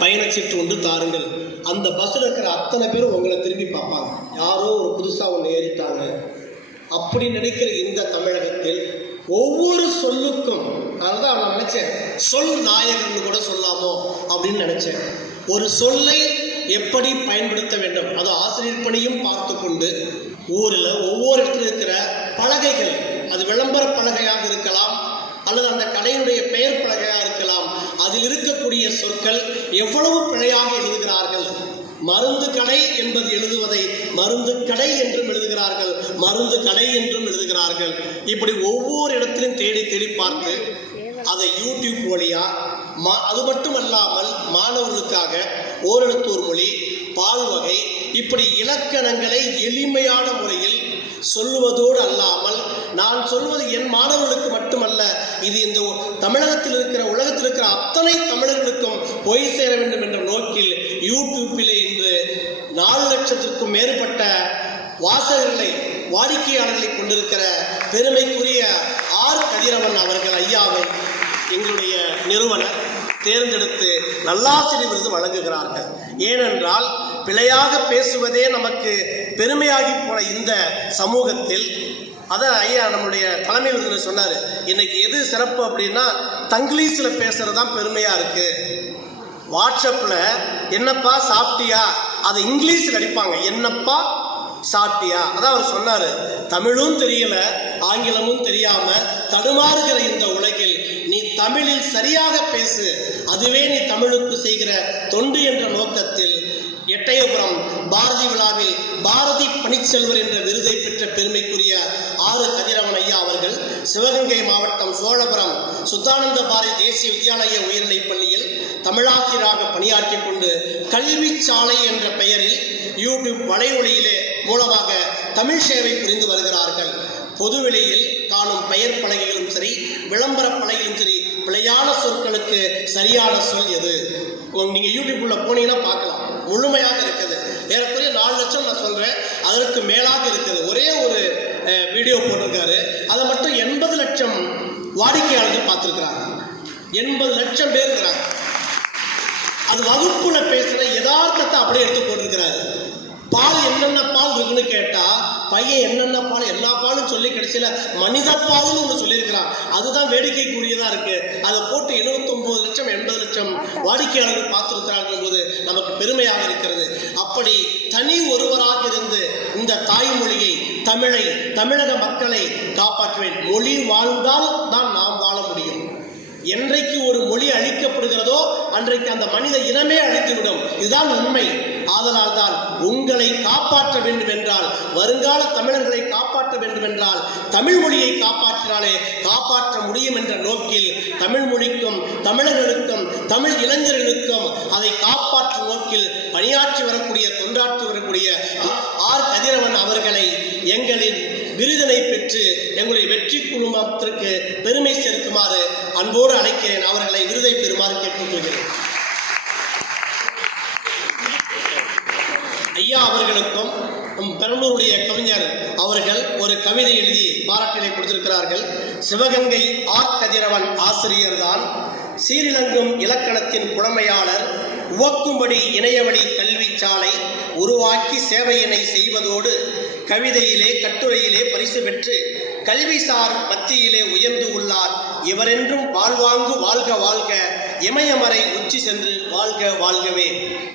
பயணச்சீட்டு ஒன்று தாருங்கள். அந்த பஸ்ஸில் இருக்கிற அத்தனை பேரும் உங்களை திரும்பி பார்ப்பாங்க. யாரோ ஒரு புதுசாக ஒன்று ஏறிட்டாங்க. அப்படி நினைக்கிற இந்த தமிழகத்தில் ஒவ்வொரு சொல்லுக்கும் அதனால நான் நினச்சேன் சொல் நாயகன் கூட சொல்லாமோ அப்படின்னு நினச்சேன். ஒரு சொல்லை எப்படி பயன்படுத்த வேண்டும்? அது ஆசிரியர் பணியும் பார்த்து கொண்டு ஊரில் ஒவ்வொரு இடத்துல இருக்கிற பலகைகள் அது விளம்பர பலகையாக இருக்கலாம் அல்லது அந்த கடையினுடைய பெயர் பலகையாக இருக்கலாம். அதில் இருக்கக்கூடிய சொற்கள் எவ்வளவு பிழையாக எழுதுகிறார்கள்? மருந்து கடை என்பது எழுதுவதை மருந்து கடை என்றும் எழுதுகிறார்கள். மருந்து கடை என்றும் எழுதுகிறார்கள். இப்படி ஒவ்வொரு இடத்திலும் தேடி தேடி பார்த்து அதை யூடியூப் வழியா மா அது மட்டும் அல்லாமல் மாணவர்களுக்காக ஓரெழுத்தூர் மொழி பால் வகை இப்படி இலக்கணங்களை எளிமையான முறையில் சொல்லுவதோடு அல்லாமல் நான் சொல்வது என் மாணவர்களுக்கு மட்டுமல்ல இது இந்த தமிழகத்தில் இருக்கிற உலகத்தில் இருக்கிற அத்தனை தமிழர்களுக்கும் போய் சேர வேண்டும் என்ற நோக்கில் யூடியூப்பிலே இன்று நாலு லட்சத்திற்கும் மேற்பட்ட வாசகர்களை வாடிக்கையாளர்களை கொண்டிருக்கிற பெருமைக்குரிய ஆர் கதிரவன் அவர்கள் ஐயாவை எங்களுடைய நிறுவனர் தேர்ந்தெடுத்து நல்லாசிரியர் விருது வழங்குகிறார்கள். ஏனென்றால் பிழையாக பேசுவதே நமக்கு பெருமையாகி போன இந்த சமூகத்தில் அதான் ஐயா நம்மளுடைய தலைமை விருந்தினர் சொன்னார். இன்னைக்கு எது சிறப்பு அப்படின்னா தங்கிலீஷில் பேசுறது தான் பெருமையாக இருக்குது வாட்ஸ்அப்பில் என்னப்பா சாப்பிட்டியா? அதை இங்கிலீஷில் அடிப்பாங்க. என்னப்பா சாப்பிட்டியா? அதான் அவர் சொன்னார் தமிழும் தெரியல ஆங்கிலமும் தெரியாம தடுமாறுகிற இந்த உலகில் நீ தமிழில் சரியாக பேசு. அதுவே நீ தமிழுக்கு செய்கிற தொண்டு என்ற நோக்கத்தில். எட்டயபுரம் பாரதி விழாவில் பாரதி பணிச்செல்வர் என்ற விருதை பெற்ற பெருமைக்குரிய ஆறு கதிரவன் ஐயா அவர்கள் சிவகங்கை மாவட்டம் சோழபுரம் சுத்தானந்த பாரதி தேசிய வித்யாலய உயர்நிலைப் பள்ளியில் தமிழாசிரியராக பணியாற்றிக் கொண்டு கல்வி சாலை என்ற பெயரில் யூடியூப் வலையொலியிலே மூலமாக தமிழ் சேவை புரிந்து வருகிறார்கள். பொதுவெளியில் காணும் பெயர் பலகைகளும் சரி விளம்பர பலகையும் சரி பிழையான சொற்களுக்கு சரியான சொல் எது? நீங்கள் நீங்க யூடியூப்ல போனீங்கன்னா பார்க்கலாம். முழுமையாக இருக்குது. ஏறக்குறைய நாலு லட்சம் நான் சொல்றேன். அதற்கு மேலாக இருக்குது. ஒரே ஒரு வீடியோ போட்டிருக்காரு. அதை மட்டும் எண்பது லட்சம் வாடிக்கையாளர்கள் பார்த்துருக்குறாங்க. எண்பது லட்சம் பேர் இருக்கிறாங்க. அது வகுப்புல பேசுற யதார்த்தத்தை அப்படியே எடுத்து போட்டிருக்கிறாரு பால் என்னென்ன பால் இருக்குன்னு கேட்டா பையன் என்னென்ன பால் எல்லா பாலும் சொல்லி கடைசியில மனித பால்னு ஒன்று சொல்லியிருக்கிறான். அதுதான் வேடிக்கைக்குரியதா இருக்கு. அதை போட்டு 79 லட்சம் எண்பது லட்சம் வாடிக்கையாளர்கள் பார்த்திருக்கிறார்கள் போது நமக்கு பெருமையாக இருக்கிறது. அப்படி தனி ஒருவராக இருந்து இந்த தாய்மொழியை தமிழை தமிழக மக்களை காப்பாற்றுவேன். மொழி வாழ்ந்தால் தான் நான் என்றைக்கு ஒரு மொழி அழிக்கப்படுகிறதோ அன்றைக்கு அந்த மனித இனமே அழித்துவிடும் இதுதான் உண்மை. ஆதலால் தான் உங்களை காப்பாற்ற வேண்டும் என்றால் வருங்கால தமிழர்களை காப்பாற்ற வேண்டும் என்றால் தமிழ் மொழியை காப்பாற்றினாலே காப்பாற்ற முடியும் என்ற நோக்கில் தமிழ் மொழிக்கும் தமிழர்களுக்கும் தமிழ் இளைஞர்களுக்கும் அதை காப்பாற்றும் நோக்கில் பணியாற்றி வரக்கூடிய தொண்டாற்றி வரக்கூடிய ஆர் கதிரவன் அவர்களை எங்களின் விருதினை பெற்று எங்களுடைய வெற்றி குழுமத்திற்கு பெருமை சேர்க்குமாறு அன்போடு அழைக்கிறேன். அவர்களை விருதை பெறுமாறு கேட்டுக்கொள்கிறேன். ஐயா அவர்களுக்கும் நம் கவிஞர் அவர்கள் ஒரு கவிதை எழுதி பாராட்டினை கொடுத்திருக்கிறார்கள். சிவகங்கை ஆர் கதிரவன் ஆசிரியர்தான். சீரிலங்கும் இலக்கணத்தின் புலமையாளர். உவக்கும்படி இணையவழி கல்வி சாலை உருவாக்கி சேவையினை செய்வதோடு கவிதையிலே கட்டுரையிலே பரிசு பெற்று கல்விசார் மத்தியிலே உயர்ந்து உள்ளார். இவரென்றும் வாழ்வாங்கு வாழ்க வாழ்க இமயமறை உச்சி சென்று வாழ்க வாழ்கவே.